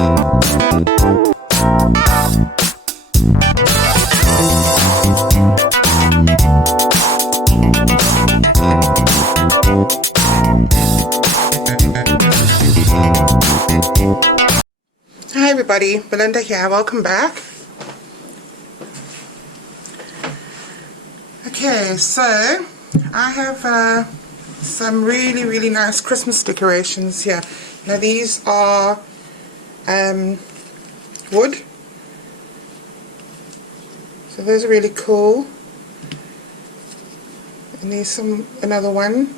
Hi everybody, Belinda here, welcome back. Okay, so I have some really nice Christmas decorations here. Now these are wood, so those are really cool. And there's another one,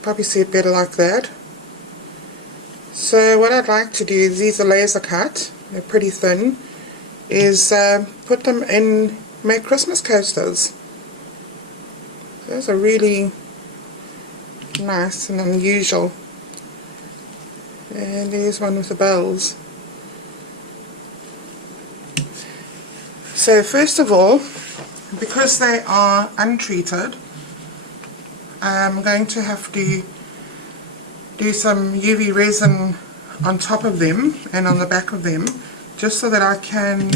probably see it better like that. So what I'd like to do is, these are laser cut, they're pretty thin, is put them in, make Christmas coasters. Those are really nice and unusual. And there's one with the bells. So first of all, because they are untreated, I'm going to have to do some UV resin on top of them and on the back of them, just so that I can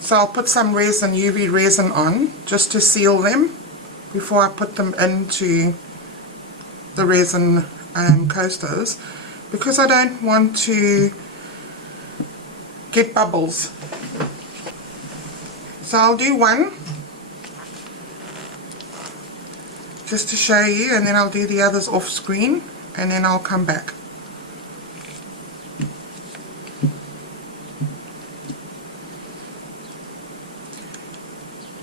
so I'll put some resin, UV resin on, just to seal them before I put them into the resin coasters, because I don't want to get bubbles. So I'll do one just to show you, and then I'll do the others off screen, and then I'll come back.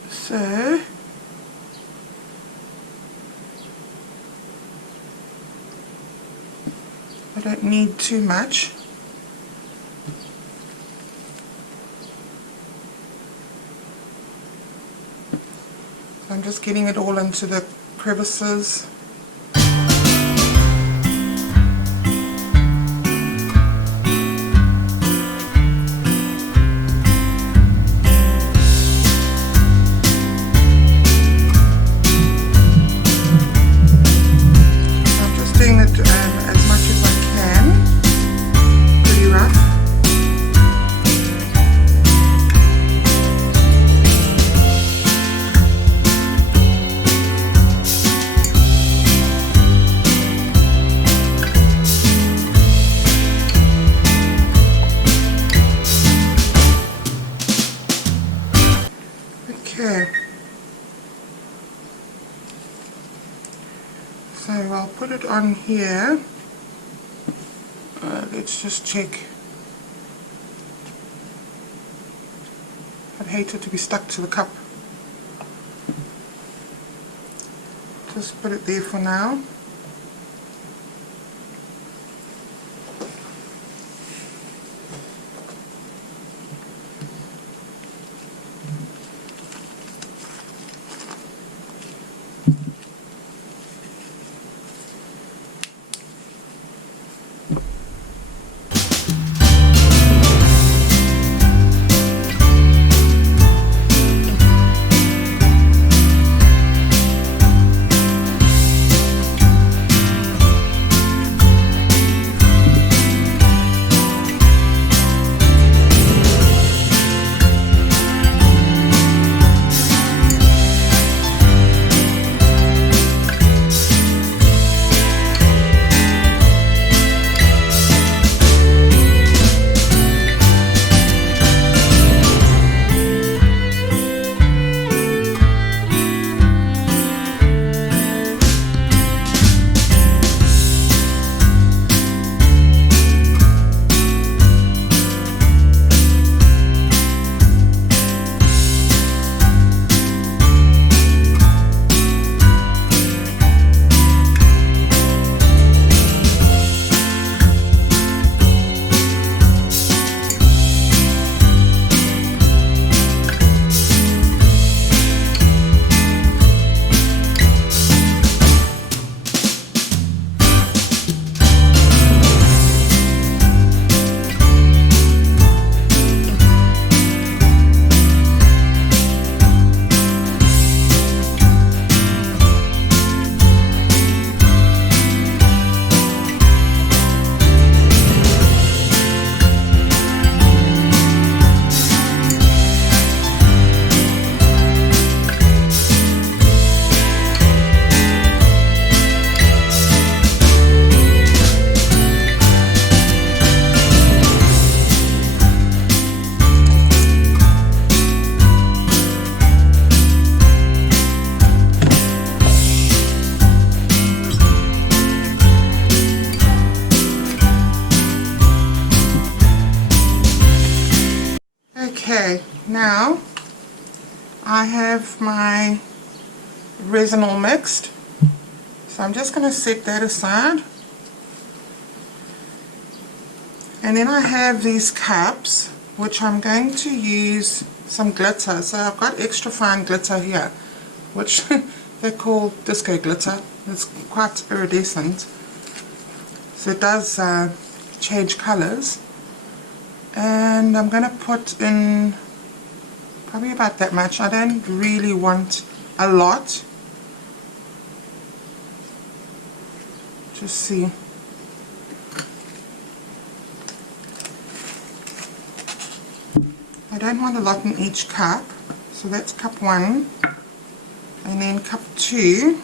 So I don't need too much. I'm just getting it all into the crevices. I'm just doing it as much as I can, pretty rough. Okay, so I'll put it on here. Let's just check. I'd hate it to be stuck to the cup. Just put it there for now. I have my resin all mixed, so I'm just going to set that aside. And then I have these cups, which I'm going to use some glitter. So I've got extra fine glitter here, which they call disco glitter. It's quite iridescent, so it does change colors. And I'm going to put in probably about that much. I don't really want a lot. Just see. I don't want a lot in each cup, so that's cup 1, and then cup 2.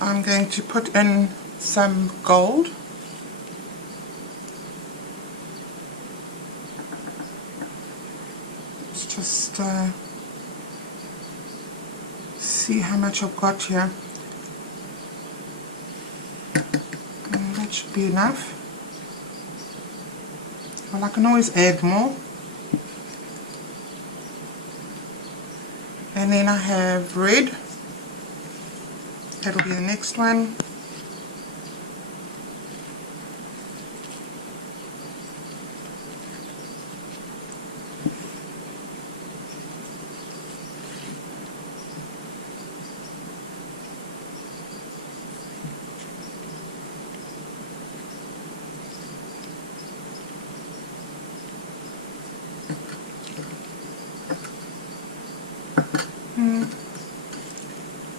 I'm going to put in some gold. Let's just see how much I've got here. And that should be enough. Well, I can always add more. And then I have red. That'll be the next one.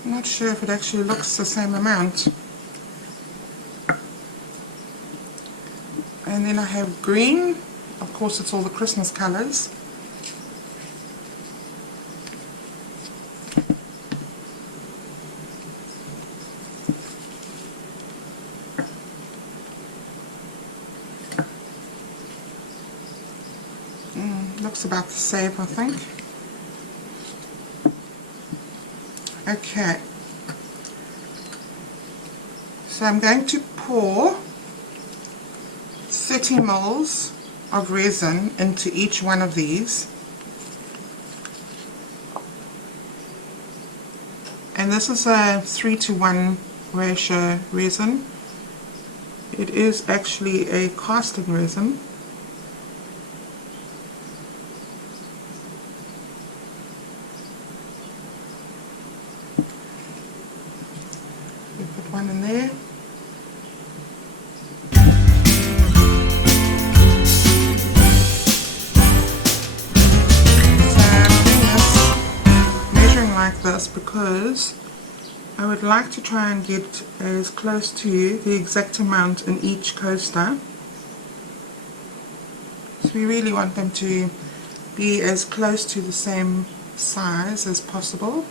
I'm not sure if it actually looks the same amount. And then I have green. Of course, it's all the Christmas colors. Looks about the same, I think. Okay, so I'm going to pour 30 mils of resin into each one of these, and this is a 3:1 ratio resin. It is actually a casting resin. One in there. So I'm doing this, measuring like this, because I would like to try and get as close to the exact amount in each coaster. So we really want them to be as close to the same size as possible.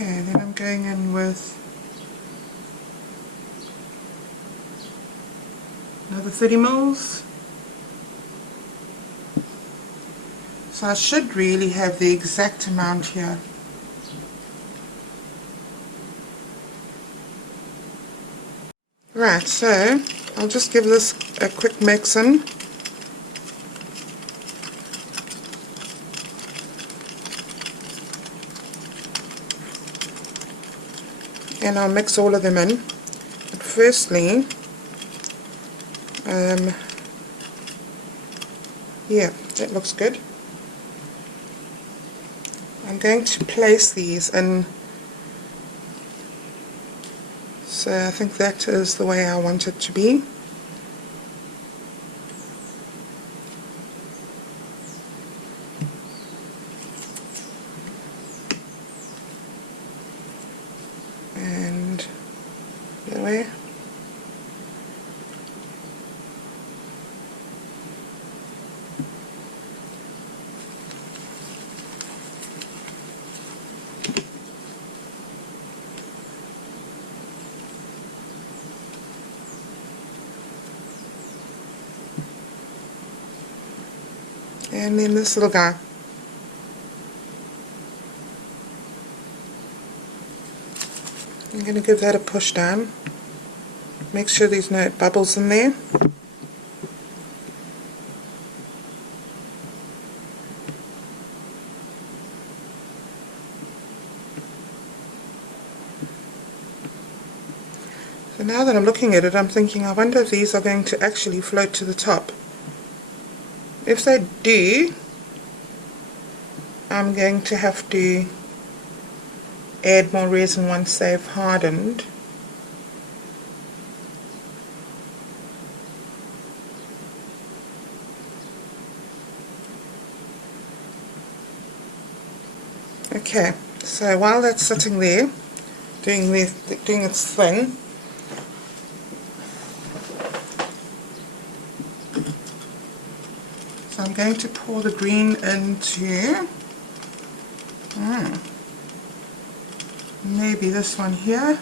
Okay, then I'm going in with another 30 mils. So I should really have the exact amount here. Right, so I'll just give this a quick mix in. And I'll mix all of them in. But firstly, yeah, that looks good. I'm going to place these in, so I think that is the way I want it to be. And the other way. And then this little guy. I'm going to give that a push down. Make sure there's no bubbles in there. So now that I'm looking at it, I'm thinking, I wonder if these are going to actually float to the top. If they do, I'm going to have to add more resin once they've hardened. Okay, so while that's sitting there, doing its thing, so I'm going to pour the green into maybe this one here.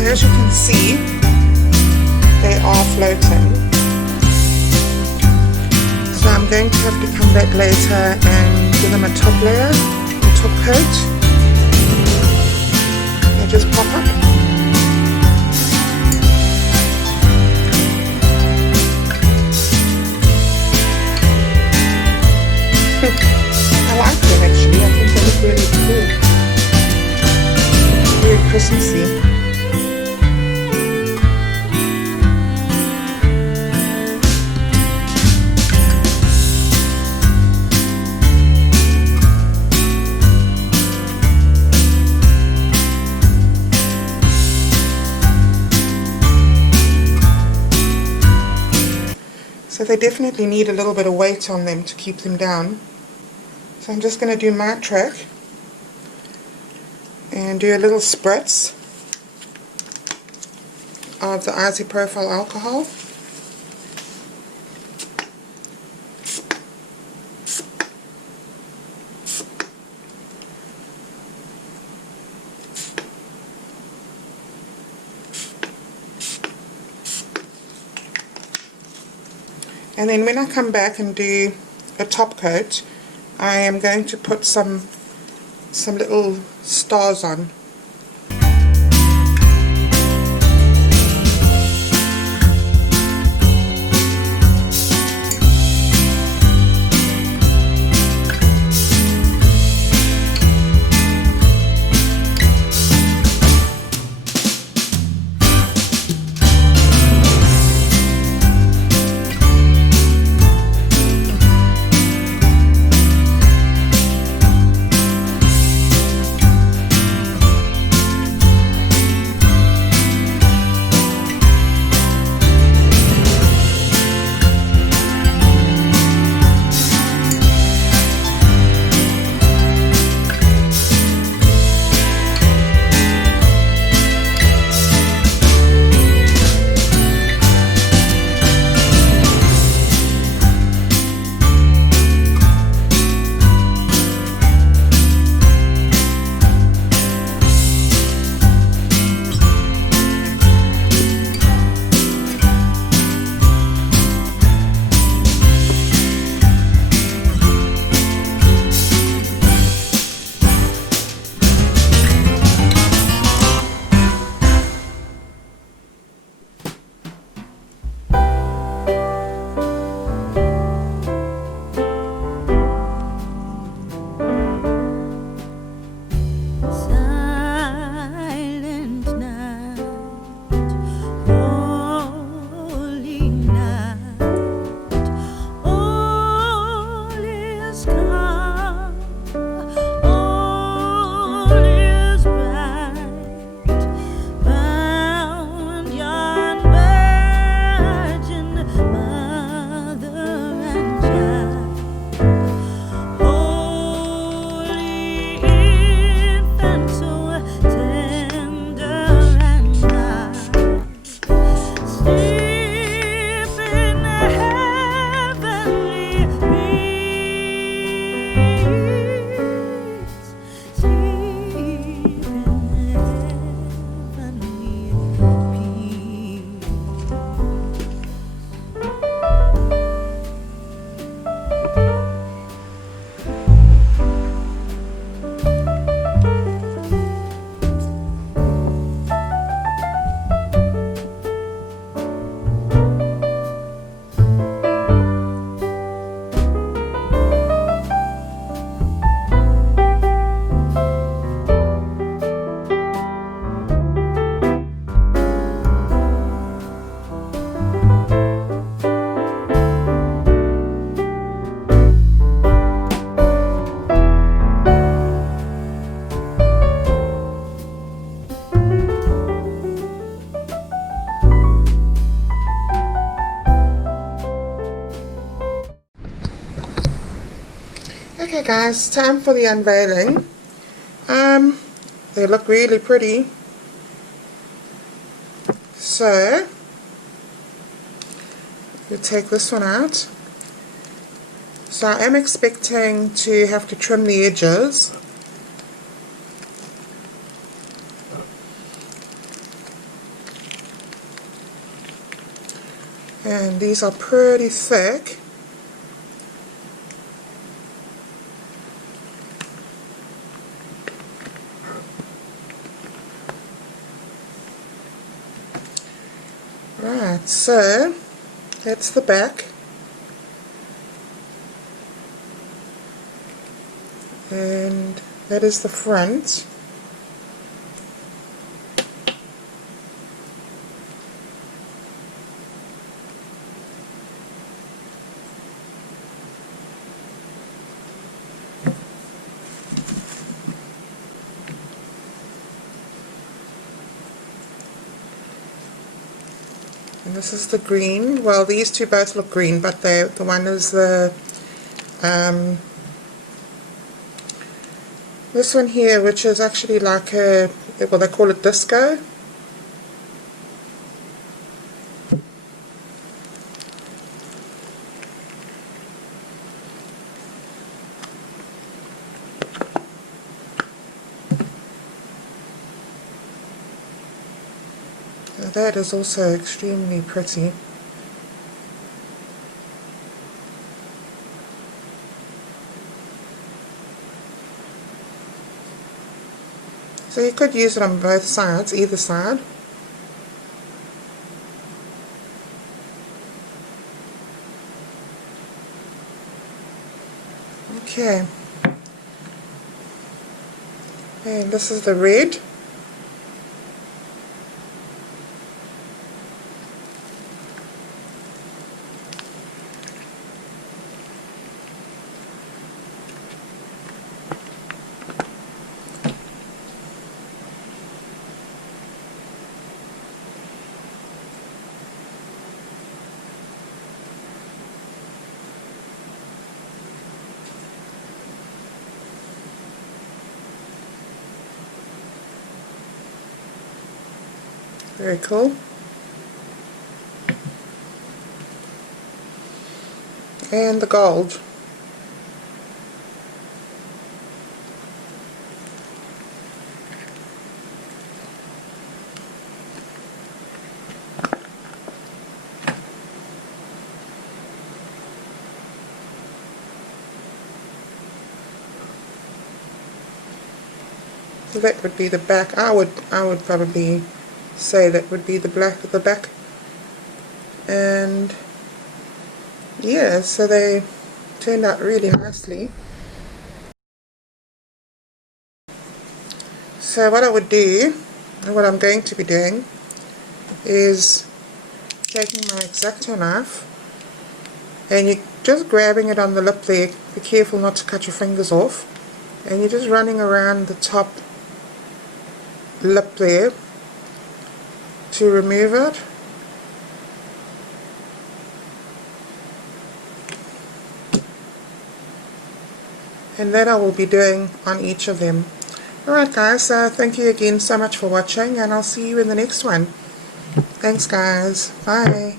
As you can see, they are floating. So I'm going to have to come back later and give them a top layer, a top coat. They just pop up. I like them actually, I think they look really cool. Very Christmassy. So they definitely need a little bit of weight on them to keep them down. So I'm just going to do my trick and do a little spritz of the isopropyl alcohol. And then when I come back and do a top coat, I am going to put some little stars on. Okay guys, time for the unveiling. They look really pretty. So, we take this one out. So I am expecting to have to trim the edges. And these are pretty thick. Right, so that's the back, and that is the front. And this is the green. Well, these two both look green, but the one is the this one here, which is actually like a, well, they call it disco. That is also extremely pretty. So you could use it on both sides, either side. Okay. And this is the red. Very cool. And the gold. So that would be the back. I would probably say that would be the black at the back. And yeah, so they turned out really nicely. So what I would do, and what I'm going to be doing, is taking my X-Acto knife, and you're just grabbing it on the lip there. Be careful not to cut your fingers off, and you're just running around the top lip there to remove it. And that I will be doing on each of them. Alright guys, thank you again so much for watching, and I'll see you in the next one. Thanks guys, bye.